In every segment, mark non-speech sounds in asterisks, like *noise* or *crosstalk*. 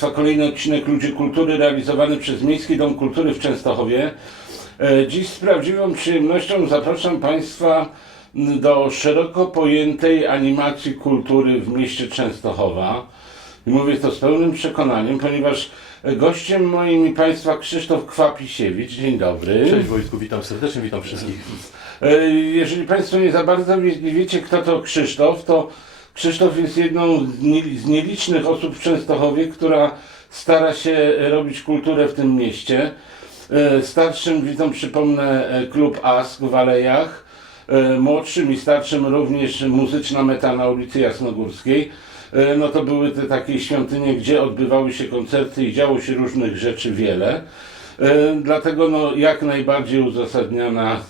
Państwa, kolejny odcinek Ludzie Kultury realizowany przez Miejski Dom Kultury w Częstochowie. E, Dziś z prawdziwą przyjemnością zapraszam Państwa do szeroko pojętej animacji kultury w mieście Częstochowa. I mówię to z pełnym przekonaniem, ponieważ gościem moim i Państwa Krzysztof Kwapisiewicz. Dzień dobry. Cześć Wojtku, witam serdecznie, witam wszystkich. E, Jeżeli Państwo nie za bardzo wie- wiecie, kto to Krzysztof, to Krzysztof jest jedną z nie- z nielicznych osób w Częstochowie, która stara się robić kulturę w tym mieście. E, Starszym witam, przypomnę, e, klub ASK w Alejach. E, Młodszym i starszym również muzyczna meta na ulicy Jasnogórskiej. No to były te takie świątynie, gdzie odbywały się koncerty i działo się różnych rzeczy wiele. Dlatego no, jak najbardziej uzasadniona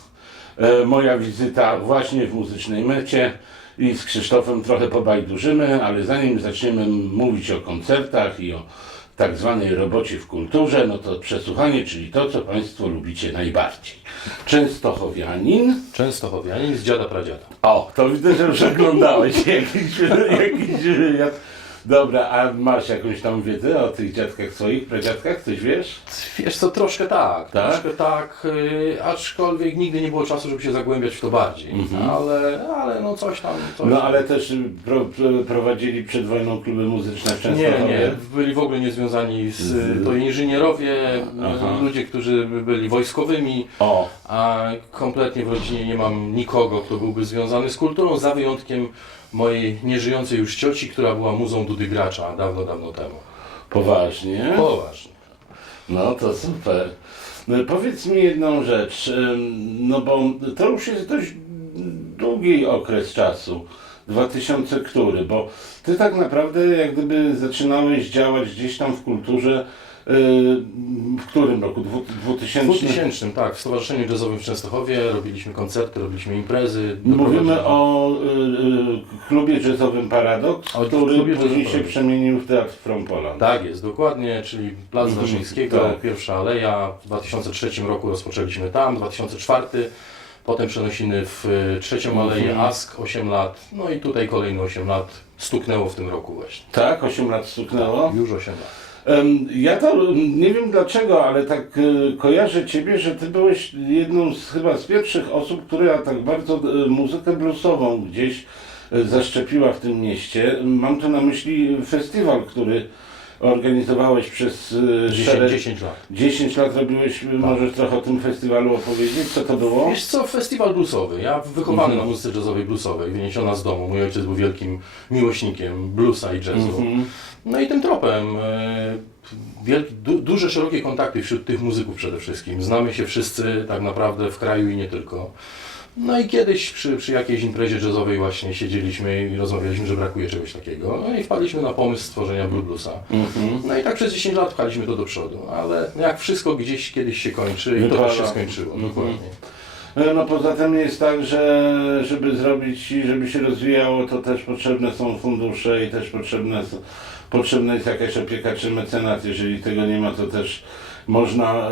moja wizyta właśnie w muzycznej mecie i z Krzysztofem trochę pobajdurzymy, ale zanim zaczniemy mówić o koncertach i o tak zwanej robocie w kulturze, no to przesłuchanie, czyli to, co Państwo lubicie najbardziej. Częstochowianin. Częstochowianin z dziada pradziada. O, to widzę, że już oglądałeś *laughs* jakiś, jakiś wywiad. Dobra, a masz jakąś tam wiedzę o tych dziadkach swoich, pradziadkach? Coś wiesz? Wiesz co, troszkę tak, Tak? troszkę tak, yy, aczkolwiek nigdy nie było czasu, żeby się zagłębiać w to bardziej, ale, ale no coś tam, coś Mhm. No ale też y, pro, pro, prowadzili przed wojną kluby muzyczne w Nie, Częstochowie. nie, byli w ogóle nie związani z, to inżynierowie, Aha. ludzie, którzy byli wojskowymi, O, a kompletnie w rodzinie nie mam nikogo, kto byłby związany z kulturą, za wyjątkiem mojej nieżyjącej już cioci, która była muzą Dudy Gracza dawno, dawno temu. poważnie? Poważnie. No to super. No, powiedz mi jedną rzecz, no bo to już jest dość długi okres czasu. 2000 który, bo ty tak naprawdę jak gdyby zaczynałeś działać gdzieś tam w kulturze w którym roku? Dwu- 2000? 2000, tak, w Stowarzyszeniu Jazzowym w Częstochowie robiliśmy koncerty, robiliśmy imprezy. Mówimy o y, klubie jazzowym Paradox, O który klubie później się przemienił w Teatr From Poland. Tak jest, dokładnie, czyli Plac Mhm, Daszyńskiego, tak. pierwsza aleja. W 2003 roku rozpoczęliśmy tam, 2004. Potem przenosiny w y, trzecią aleję Mhm. ASK, 8 lat. No i tutaj kolejne 8 lat stuknęło w tym roku właśnie. Tak, 8 lat stuknęło. Już 8 lat. Ja to nie wiem dlaczego, ale tak e, kojarzę Ciebie, że Ty byłeś jedną z chyba z pierwszych osób, która tak bardzo e, muzykę bluesową gdzieś e, zaszczepiła w tym mieście. Mam tu na myśli festiwal, który organizowałeś przez e, 10, szereg... 10 lat. 10 lat robiłeś, możesz trochę o tym festiwalu opowiedzieć, co to było? Wiesz co, festiwal bluesowy. Ja wychowany Mhm. na muzyce jazzowej bluesowej, wyniesiona z domu. Mój ojciec był wielkim miłośnikiem bluesa i jazzu. Mhm. No i tym tropem. E, wielki, du, duże, szerokie kontakty wśród tych muzyków przede wszystkim. Znamy się wszyscy tak naprawdę w kraju i nie tylko. No i kiedyś przy, przy jakiejś imprezie jazzowej właśnie siedzieliśmy i rozmawialiśmy, że brakuje czegoś takiego. No i wpadliśmy na pomysł stworzenia Blue Bluesa. Mhm. No i tak przez 10 lat pchaliśmy to do przodu, ale jak wszystko gdzieś kiedyś się kończy i to też się skończyło. Mhm. Dokładnie. E, No poza tym jest tak, że żeby zrobić i żeby się rozwijało, to też potrzebne są fundusze i też potrzebne, potrzebna jest jakaś opieka czy mecenat. Jeżeli tego nie ma, to też można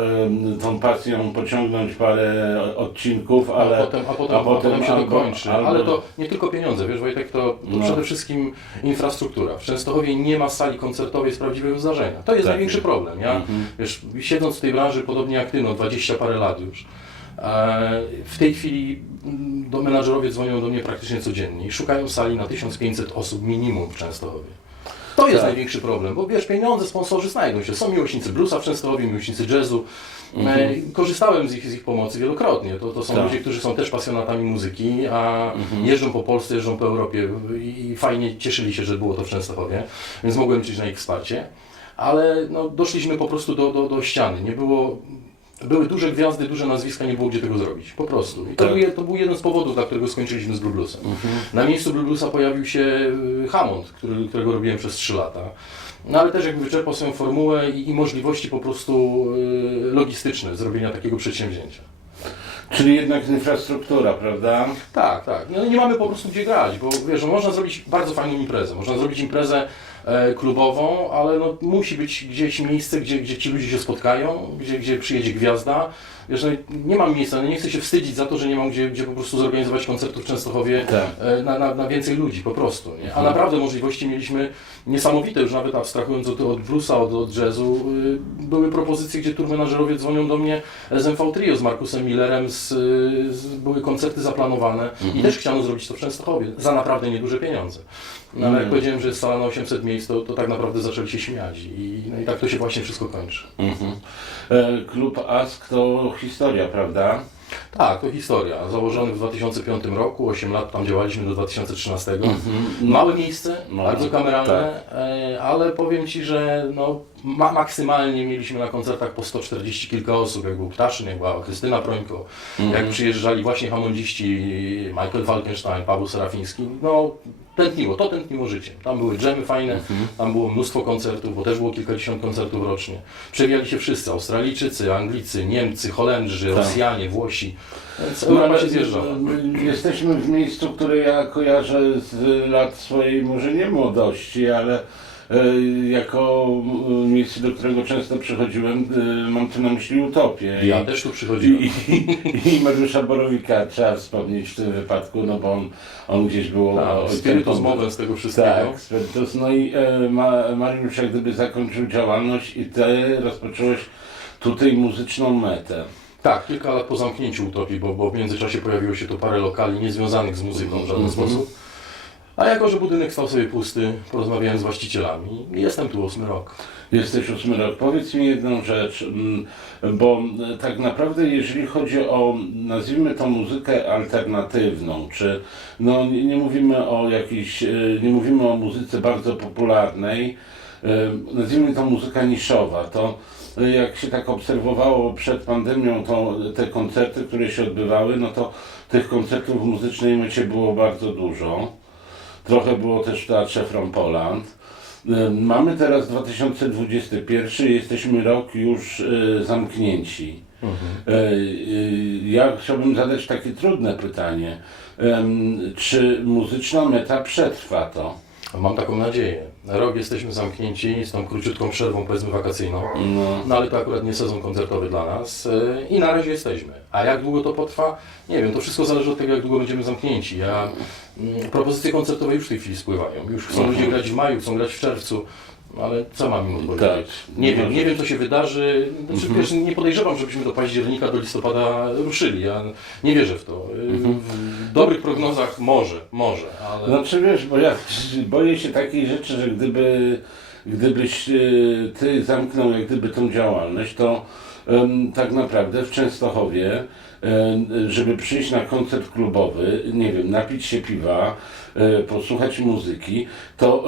tą pasją pociągnąć parę odcinków, ale a potem, a potem, a potem, się to albo- kończy. albo- Ale to nie tylko pieniądze, wiesz Wojtek, to, to No. przede wszystkim infrastruktura. W Częstochowie nie ma sali koncertowej z prawdziwego zdarzenia. To jest Tak. największy problem. Ja, Mhm. wiesz, siedząc w tej branży, podobnie jak ty, no 20 parę lat już, e, w tej chwili mm, do menadżerowie dzwonią do mnie praktycznie codziennie i szukają sali na 1500 osób minimum w Częstochowie. To jest Tak. największy problem, bo wiesz, pieniądze, sponsorzy znajdą się. Są miłośnicy bluesa w Częstochowie, miłośnicy jazzu. Mhm. E, Korzystałem z ich, z ich pomocy wielokrotnie. To, to są Tak. ludzie, którzy są też pasjonatami muzyki, a jeżdżą po Polsce, jeżdżą po Europie i, i fajnie cieszyli się, że było to w Częstochowie, więc mogłem liczyć na ich wsparcie. Ale no, doszliśmy po prostu do, do, do ściany. Nie było, były duże gwiazdy, duże nazwiska, nie było gdzie tego zrobić. Po prostu. I to, Tak. był, to był jeden z powodów, dla którego skończyliśmy z Blue Bluesem. Na miejscu Blue Bluesa pojawił się y, Hammond, który, którego robiłem przez 3 lata. No ale też jakby wyczerpał swoją formułę i, i możliwości po prostu y, logistyczne zrobienia takiego przedsięwzięcia. Czyli jednak infrastruktura, prawda? Tak, tak. No, nie mamy po prostu gdzie grać, bo wiesz, no, można zrobić bardzo fajną imprezę. Można zrobić imprezę klubową, ale no, musi być gdzieś miejsce, gdzie, gdzie ci ludzie się spotkają, gdzie, gdzie przyjedzie gwiazda. Wiesz, no, nie mam miejsca, no, nie chcę się wstydzić za to, że nie mam gdzie, gdzie po prostu zorganizować koncertu w Częstochowie Tak. e, na, na, na więcej ludzi po prostu. Nie? A naprawdę możliwości mieliśmy niesamowite, już nawet abstrahując od, od bluesa, od, od jazzu, y, były propozycje, gdzie turmenażerowie dzwonią do mnie z MV Trio, z Markusem Millerem, z, z, były koncerty zaplanowane i też chciano zrobić to w Częstochowie za naprawdę nieduże pieniądze. No, ale jak powiedziałem, że jest sala na 800 miejsc, to, to tak naprawdę zaczęli się śmiać i, no i tak to się właśnie wszystko kończy. Mhm. E, Klub ASK to historia, prawda? Tak, to historia. Założony w 2005 roku, 8 lat tam działaliśmy do 2013. Małe miejsce, No, bardzo kameralne, e, ale powiem Ci, że no, ma, maksymalnie mieliśmy na koncertach po 140 kilka osób, jak był Ptaszyn, jak była Krystyna Prońko, jak przyjeżdżali właśnie hamondziści Michael Falkenstein, Paweł Serafiński, no tętniło, to tętniło życiem. Tam były dżemy fajne, tam było mnóstwo koncertów, bo też było kilkadziesiąt koncertów rocznie. Przewijali się wszyscy, Australijczycy, Anglicy, Niemcy, Holendrzy, Rosjanie, Włosi, więc Europa ale, się zjeżdżała. e, Jesteśmy w miejscu, które ja kojarzę z lat swojej, może nie młodości, ale jako m, miejsce, do którego często przychodziłem, e, mam tu na myśli utopię. Ja I- też tu przychodziłem. I, i, I Mariusza Borowika trzeba wspomnieć w tym wypadku, no bo on, on gdzieś był Tak, spirytus mowę z tego wszystkiego. Tak, spirytus. No i e, ma, Mariusz jak gdyby zakończył działalność i ty rozpocząłeś tutaj muzyczną metę. Tak, kilka lat po zamknięciu Utopii, bo, bo w międzyczasie pojawiło się tu parę lokali niezwiązanych z muzyką w żaden sposób. A jako, że budynek stał sobie pusty, porozmawiałem z właścicielami jestem tu ósmy rok. Jesteś ósmy rok. Powiedz mi jedną rzecz, mm, bo e, tak naprawdę jeżeli chodzi o, nazwijmy to muzykę alternatywną, czy no nie, nie mówimy o jakiejś, e, nie mówimy o muzyce bardzo popularnej, e, nazwijmy to muzyka niszowa, to e, jak się tak obserwowało przed pandemią to, te koncerty, które się odbywały, no to tych koncertów w muzycznej było bardzo dużo. Trochę było też w Teatrze From Poland. Y, Mamy teraz 2021, jesteśmy rok już y, zamknięci. Y, y, Ja chciałbym zadać takie trudne pytanie. Czy muzyczna meta przetrwa to? Mam taką nadzieję. Na rok jesteśmy zamknięci z tą króciutką przerwą, powiedzmy wakacyjną. No, No ale to akurat nie sezon koncertowy dla nas yy, i na razie jesteśmy. A jak długo to potrwa? Nie wiem, to wszystko zależy od tego, jak długo będziemy zamknięci. Ja, mm, propozycje koncertowe już w tej chwili spływają. Już chcą ludzie grać w maju, chcą grać w czerwcu. No ale co mam im odpowiedzieć? Tak. Nie wiem, nie że- wiem co się wydarzy. Znaczy, wiesz, nie podejrzewam, żebyśmy do października, do listopada ruszyli. Ja nie wierzę w to. W dobrych prognozach może, może, ale... Znaczy wiesz, bo ja boję się takiej rzeczy, że gdyby, gdybyś y, ty zamknął jak gdyby tą działalność, to em, tak naprawdę w Częstochowie, żeby przyjść na koncert klubowy, nie wiem, napić się piwa, e, posłuchać muzyki, to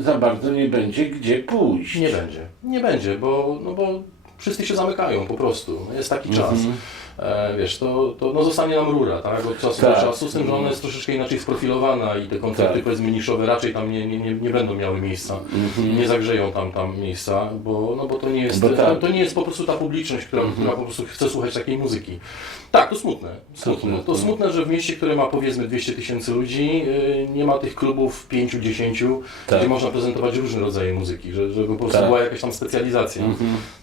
e, za bardzo nie będzie gdzie pójść. Nie będzie. Nie będzie, bo, no bo wszyscy się zamykają po prostu. No Jest taki czas. E, wiesz, to, to no zostanie nam rura, tak? Od czasu Tak. do czasu, z tym, że ona jest troszeczkę inaczej sprofilowana i te koncerty Tak. powiedzmy niszowe raczej tam nie, nie, nie, nie będą miały miejsca. Nie zagrzeją tam, tam miejsca, bo, no bo to nie jest Bo tak. to, nie jest po prostu ta publiczność, która, która po prostu chce słuchać takiej muzyki. Tak, to smutne. smutne. smutne. To smutne, że w mieście, które ma powiedzmy 200 tysięcy ludzi, yy, nie ma tych klubów 5-10, Tak. gdzie można prezentować różne rodzaje muzyki, że, żeby po prostu Tak. była jakaś tam specjalizacja.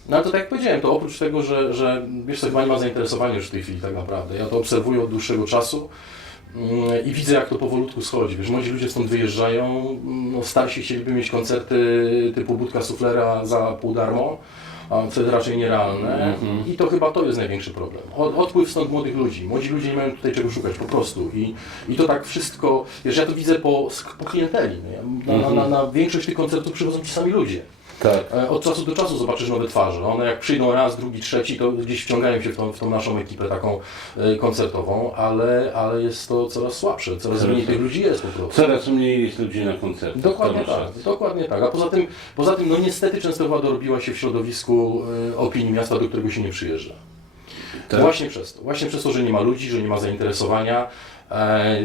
No ale to tak jak powiedziałem, to oprócz tego, że, że wiesz co, chyba nie ma zainteresowania już w tej chwili tak naprawdę. Ja to obserwuję od dłuższego czasu mm, i widzę jak to powolutku schodzi. Wiesz, młodzi ludzie stąd wyjeżdżają, mm, no, starsi chcieliby mieć koncerty typu Budka Suflera za pół darmo, a co jest raczej nierealne i to chyba to jest największy problem. Od, odpływ stąd młodych ludzi. Młodzi ludzie nie mają tutaj czego szukać po prostu i, i to tak wszystko, wiesz, ja to widzę po, po klienteli. Nie? Na, na, na, na większość tych koncertów przychodzą ci sami ludzie. Tak. E, Od czasu do czasu zobaczysz nowe twarze. One jak przyjdą raz, drugi, trzeci, to gdzieś wciągają się w tą, w tą naszą ekipę taką e, koncertową, ale, ale jest to coraz słabsze, coraz mniej tych ludzi jest po prostu. Coraz mniej jest ludzi na koncertach. Dokładnie tak, dokładnie tak. A poza tym, poza tym no niestety Częstochowa dorobiła się w środowisku e, opinii miasta, do którego się nie przyjeżdża. Tak. Właśnie przez to. Właśnie przez to, że nie ma ludzi, że nie ma zainteresowania. E,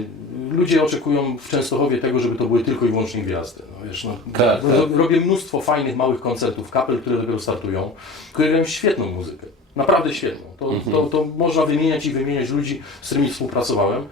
ludzie oczekują w Częstochowie tego, żeby to były tylko i wyłącznie gwiazdy. No, wiesz, no, Tak, ro- tak. Robię mnóstwo fajnych, małych koncertów, kapel, które dopiero startują, które grają świetną muzykę. Naprawdę świetną. To, Mhm. to, to można wymieniać i wymieniać ludzi, z którymi współpracowałem.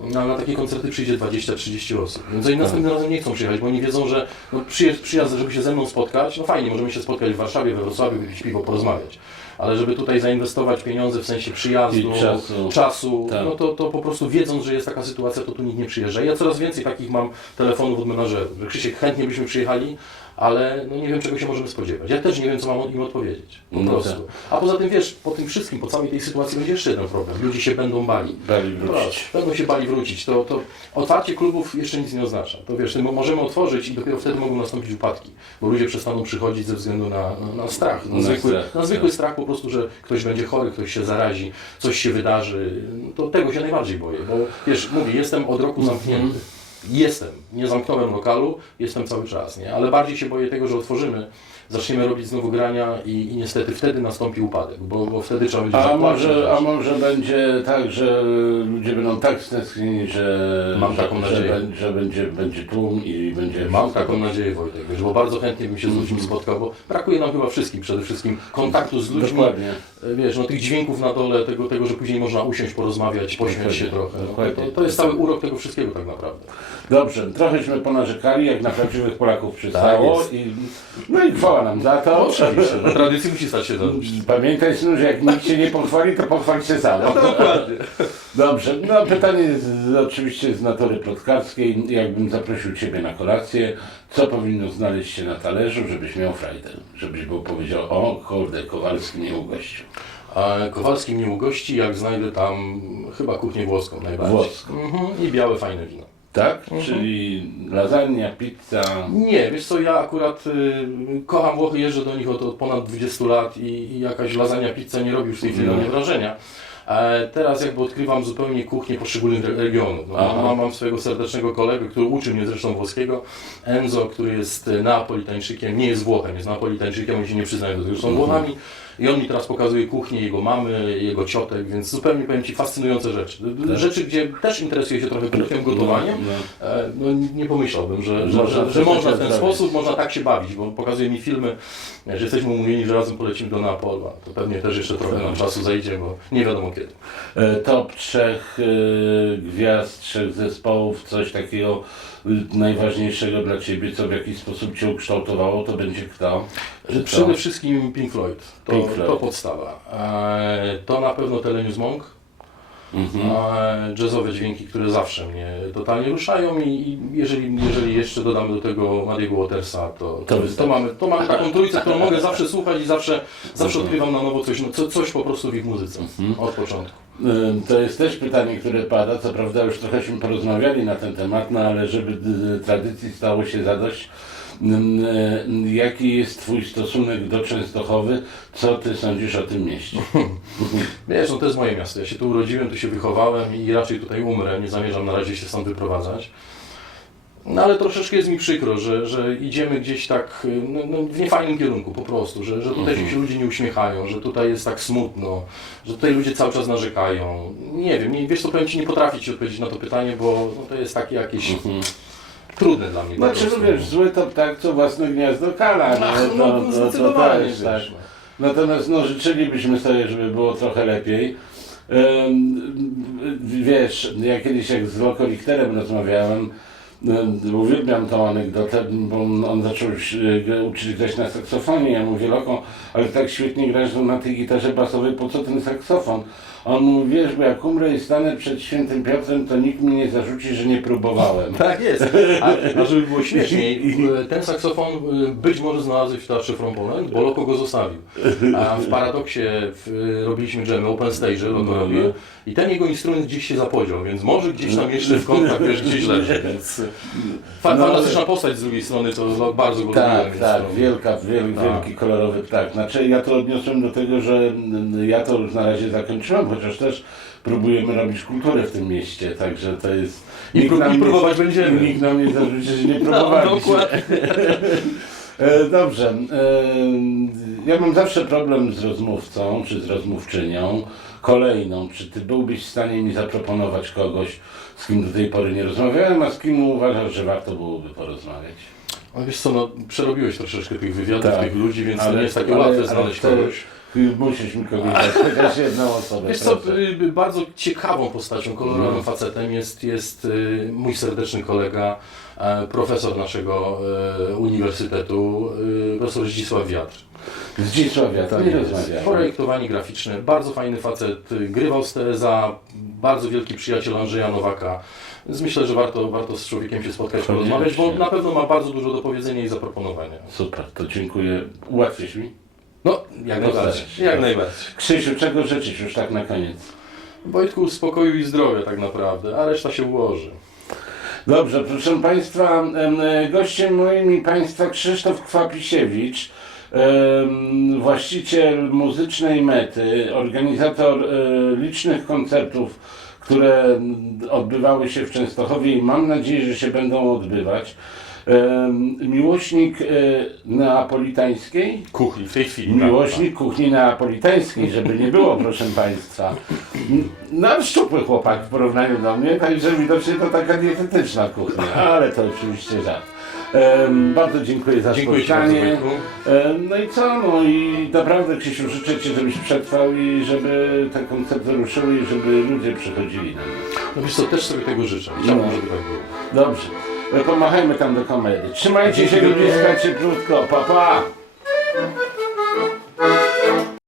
Na, na takie koncerty przyjdzie 20-30 osób. Więc oni następnym razem nie chcą przyjechać, bo oni wiedzą, że no, przyjazd, żeby się ze mną spotkać, no fajnie, możemy się spotkać w Warszawie, we Wrocławiu, wypić piwo, porozmawiać. Ale żeby tutaj zainwestować pieniądze w sensie przyjazdu, I czasu. czasu, Tak. no to, to po prostu wiedząc, że jest taka sytuacja, to tu nikt nie przyjeżdża. Ja coraz więcej takich mam telefonów od menażerów, że Krzysiek, chętnie byśmy przyjechali, ale no nie wiem, czego się możemy spodziewać. Ja też nie wiem, co mam im odpowiedzieć. Po No prostu. tak. A poza tym, wiesz, po tym wszystkim, po całej tej sytuacji będzie jeszcze jeden problem. Ludzie się będą bali. Bali wrócić. Będą się bali wrócić. To, to otwarcie klubów jeszcze nic nie oznacza. To wiesz, my możemy otworzyć i dopiero wtedy mogą nastąpić upadki, bo ludzie przestaną przychodzić ze względu na, na, strach. Na, Na zwykły, strach, na zwykły strach po prostu, że ktoś będzie chory, ktoś się zarazi, coś się wydarzy. To tego się najbardziej boję, bo wiesz, mówię, jestem od roku zamknięty. Jestem, nie zamknąłem lokalu, jestem cały czas, nie? Ale bardziej się boję tego, że otworzymy, zaczniemy robić znowu grania i, i niestety wtedy nastąpi upadek, bo, bo wtedy trzeba będzie A zapłacić. może, a może będzie tak, że ludzie będą tak stęsknieni, że, Mam taką że, nadzieję. bę- że będzie, będzie tłum i będzie... Mam taką nadzieję, Wojtek, wiesz, bo bardzo chętnie bym się z ludźmi spotkał, bo brakuje nam chyba wszystkim przede wszystkim kontaktu z ludźmi. Dokładnie. E, Wiesz, no tych dźwięków na dole, tego, tego że później można usiąść, porozmawiać, pośmiać się trochę. No, dokładnie. to, to jest cały urok tego wszystkiego tak naprawdę. Dobrze, trochęśmy ponarzekali, jak na prawdziwych Polaków przystało. Tak i, no i chwała nam za to. Oczywiście, no, tradycji musi stać się dobrze. Pamiętaj synu, że jak nikt się nie pochwali, to pochwal się sam. Dokładnie. Dobrze, no pytanie jest oczywiście z natury plotkarskiej. Jakbym zaprosił Ciebie na kolację, co powinno znaleźć się na talerzu, żebyś miał frajdę? Żebyś był powiedział, o kurde, Kowalski nie ugościł. A Kowalski mnie ugości, jak znajdę tam chyba kuchnię włoską najbardziej. Włoską. Mhm. I białe, fajne wino. Tak? Czyli lasagna, pizza. Nie, wiesz co, ja akurat y, kocham Włochy, jeżdżę do nich od, od ponad 20 lat i, i jakaś lasagna, pizza nie robi już w tej chwili No. na mnie wrażenia. E, teraz jakby odkrywam zupełnie kuchnię poszczególnych re- regionów. No, Aha. mam, mam swojego serdecznego kolegę, który uczy mnie zresztą włoskiego, Enzo, który jest e, neapolitańczykiem, nie jest Włochem, jest neapolitańczykiem, oni się nie przyznają do tego, że są Mhm. Włochami. I on mi teraz pokazuje kuchnię jego mamy, jego ciotek, więc zupełnie powiem Ci fascynujące rzeczy. Rzeczy, gdzie też interesuje się trochę kuchnią, gotowaniem. No, E, No nie pomyślałbym, że, że, Można że, że można w ten zrobić. sposób, można tak się bawić, bo pokazuje mi filmy, że jesteśmy umówieni, że razem polecimy do Neapolwa. To pewnie też jeszcze trochę nam czasu zajdzie, bo nie wiadomo kiedy. E, Top trzech e, gwiazd, trzech zespołów, coś takiego najważniejszego dla Ciebie, co w jakiś sposób Cię ukształtowało, to będzie kto? Czy Przede wszystkim Pink Floyd, to, Pink Floyd. to podstawa. E, To na pewno Telenius Monk, Mhm. jazzowe dźwięki, które zawsze mnie totalnie ruszają i, i jeżeli, jeżeli jeszcze dodamy do tego Muddy'ego Watersa, to, to, to, wystarczy. mamy, to mamy taką trójcę, którą mogę zawsze *laughs* słuchać i zawsze, zawsze odkrywam na nowo coś, no, co, coś po prostu w ich muzyce, od początku. E, To jest też pytanie, które pada. Co prawda już trochęśmy porozmawiali na ten temat, no ale żeby d- tradycji stało się zadość, jaki jest Twój stosunek do Częstochowy? Co Ty sądzisz o tym mieście? *laughs* Wiesz, no to jest moje miasto. Ja się tu urodziłem, tu się wychowałem i raczej tutaj umrę. Nie zamierzam na razie się stąd wyprowadzać. No ale troszeczkę jest mi przykro, że, że idziemy gdzieś tak y, no, no, w niefajnym kierunku po prostu, że, że tutaj się ludzie nie uśmiechają, że tutaj jest tak smutno, że tutaj ludzie cały czas narzekają. Nie wiem, nie, wiesz co, powiem Ci, nie potrafię Ci odpowiedzieć na to pytanie, bo no, to jest takie jakieś trudne dla mnie. Znaczy, no wiesz, zły to ptak, co własne gniazdo kala. Ach, to- no, to- to też, wiesz, tak. no. Natomiast no, życzylibyśmy sobie, żeby było trochę lepiej. Ym, Wiesz, ja kiedyś jak z Loko Richterem rozmawiałem, uwielbiam tą anegdotę, bo on, zaczął e, uczyć grać na saksofonie. Ja mówię, Loko, ale tak świetnie grasz na tej gitarze basowej, po co ten saksofon? On mówi, wiesz, bo jak umrę i stanę przed świętym Piotrem, to nikt mi nie zarzuci, że nie próbowałem. Tak jest. *laughs* A, a żeby było śmieszniej, w- ten saksofon y, być może znalazł się w Teatrze From Poland, bo Loko go zostawił. A w Paradoksie w, robiliśmy dżemy, open stage, Loko No, robił no. i ten jego instrument gdzieś się zapodział, więc może gdzieś tam jeszcze w wiesz, gdzieś leży, *laughs* więc No, fantastyczna postać z drugiej strony, to Lo- bardzo go Tak, tak, no. wielka, wiel, Tak. wielki kolorowy ptak. Znaczy ja to odniosłem do tego, że mm, ja to już na razie zakończyłem, chociaż też próbujemy robić kulturę w tym mieście, także to jest... I prób- nam i nie- próbować będziemy. Nikt nam nie zarzuci, że nie *laughs* No, próbowaliśmy. dokładnie. *laughs* E, Dobrze. E, Ja mam zawsze problem z rozmówcą, czy z rozmówczynią. Kolejną, czy ty byłbyś w stanie mi zaproponować kogoś, z kim do tej pory nie rozmawiałem, a z kim uważasz, że warto byłoby porozmawiać? No wiesz co, no, przerobiłeś troszeczkę tych wywiadów, Tak, tych ludzi, więc ale- to nie jest takie ale- łatwe ale znaleźć kogoś. Musisz mi kogoś dać, chociaż jedną osobę. Wiesz co, y, bardzo ciekawą postacią, kolorowym facetem jest, jest y, mój serdeczny kolega, e, profesor naszego e, uniwersytetu, y, profesor Zdzisław Wiatr. Zdzisławia, to nie rozmawiamy. Projektowanie graficzne, bardzo fajny facet, grywał z TSA, bardzo wielki przyjaciel Andrzeja Nowaka. Więc myślę, że warto, warto z człowiekiem się spotkać, porozmawiać, bo na pewno ma bardzo dużo do powiedzenia i zaproponowania. Super, to dziękuję. Ułatwisz mi? No, jak najbardziej. Postaraj się. Jak najbardziej. Krzysiu, czego życzysz już tak na koniec? Wojtku, spokoju i zdrowia tak naprawdę, a reszta się ułoży. Dobrze, proszę Państwa, e, gościem moim i Państwa Krzysztof Kwapisiewicz, właściciel muzycznej mety, organizator e, licznych koncertów, które odbywały się w Częstochowie i mam nadzieję, że się będą odbywać. Miłośnik e, neapolitańskiej, Kuchni w tej chwili. Miłośnik kuchni neapolitańskiej, żeby nie było, *laughs* proszę Państwa. No, szczupły chłopak w porównaniu do mnie, także widocznie to taka dietetyczna kuchnia, ale to oczywiście żart. Em, bardzo dziękuję za Dziękuję spotkanie. Em, no i co, no i naprawdę Krzysiu, życzę Ci, żebyś przetrwał i żeby te koncerty ruszyły i żeby ludzie przychodzili na nie. No wiesz co, też sobie tego życzę. Chciałbym, No. żeby tak było. Dobrze, no pomachajmy tam do kamery. Trzymajcie się ludziska cieplutko, pa pa!